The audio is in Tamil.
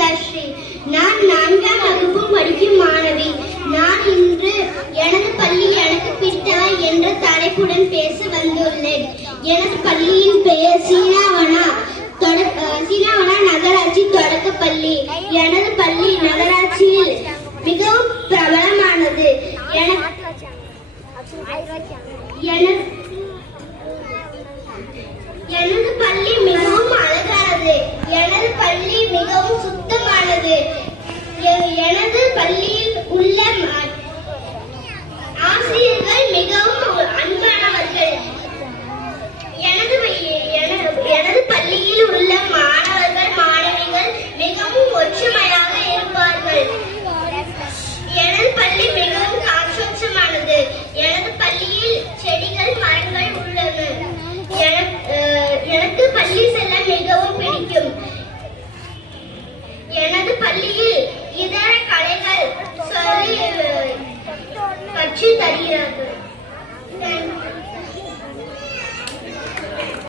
ஆனந்தஸ்ரீ. நான் 4ஆம் வகுப்பு படிக்கும் மாணவி. நான் இன்று எனது பள்ளி எனக்கு பிடித்த என்ற தலைப்புடன் பேச வந்துள்ளேன். எனது பள்ளியின் பெயர் சீனாவனா நகராட்சி தொடக்கப்பள்ளி. எனது பள்ளி நகராட்சியில் மிகவும் பிரபலமானது. எனது பள்ளி மிகவும் அழகானது. எனது பள்ளி மிகவும் சுத்தமானது. எனது பள்ளியில் உள்ள ஆசிரியர்கள் மிகவும் அன்பானவர்கள். எனது பள்ளியில் உள்ள மாணவர்கள் மாணவிகள் மிகவும் ஒற்றுமையாக இருப்பார்கள். எனது பள்ளி மிகவும் காற்றோட்டமானது. எனது பள்ளியில் செடிகள் மரங்கள் உள்ளன. எனக்கு பள்ளி செல்ல மிகவும் பிடிக்கும். எனது பள்ளியில் இதர கலைகள் சொல்லி கற்றுத் தருகிறார்கள்.